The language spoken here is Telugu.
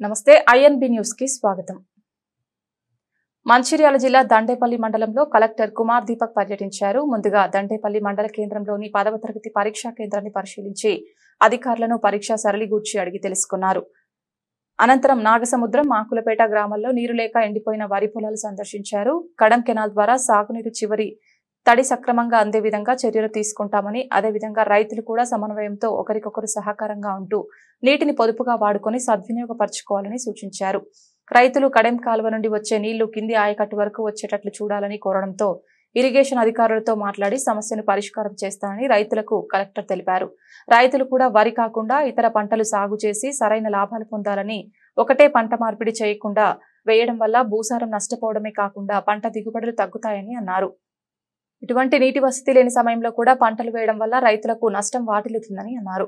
నమస్తే ఐఎన్బి న్యూస్ కి స్వాగతం। మంచిర్యాల జిల్లా దండేపల్లి మండలంలో కలెక్టర్ కుమార్ దీపక్ పర్యటించారు। ముందుగా దండేపల్లి మండల కేంద్రంలోని 10వ తరగతి పరీక్షా కేంద్రాన్ని పరిశీలించి అధికారులను పరీక్షా సరళి గూర్చి అడిగి తెలుసుకున్నారు। అనంతరం నాగసముద్రం మాకులపేట గ్రామాల్లో నీరు లేక ఎండిపోయిన వరి పొలాలు సందర్శించారు। కడం కెనాల్ ద్వారా సాగునీరు చివరి తడి సక్రమంగా అందే విధంగా చర్యలు తీసుకుంటామని, అదే విధంగా రైతులు కూడా సమన్వయంతో ఒకరికొకరు సహకారంగా ఉంటూ నీటిని పొదుపుగా వాడుకొని సద్వినియోగపరచుకోవాలని సూచించారు। రైతులు కడెం కాలువ నుండి వచ్చే నీళ్లు కింది ఆయకట్టు వరకు వచ్చేటట్లు చూడాలని కోరడంతో ఇరిగేషన్ అధికారులతో మాట్లాడి సమస్యను పరిష్కారం చేస్తానని రైతులకు కలెక్టర్ తెలిపారు। రైతులు కూడా వరి కాకుండా ఇతర పంటలు సాగు చేసి సరైన లాభాలు పొందాలని, ఒకటే పంట మార్పిడి చేయకుండా వేయడం వల్ల భూసారం నష్టపోవడమే కాకుండా పంట దిగుబడులు తగ్గుతాయని అన్నారు। ఇటువంటి నీటి వసతి లేని సమయంలో కూడా పంటలు వేయడం వల్ల రైతులకు నష్టం వాటిల్లుతుందని అన్నారు।